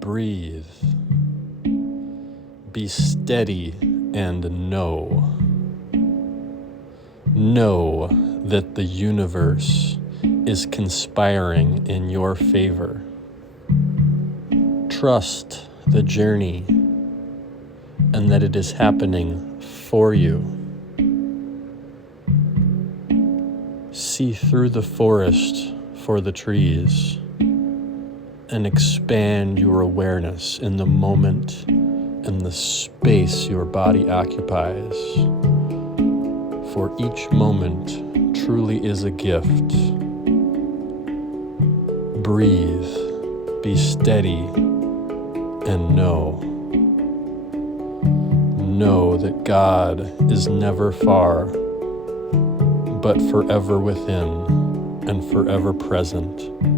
Breathe. Be steady and know. Know that the universe is conspiring in your favor. Trust the journey and that it is happening for you. See through the forest for the trees and expand your awareness in the moment and the space your body occupies. For each moment truly is a gift. Breathe, be steady, and know. Know that God is never far, but forever within and forever present.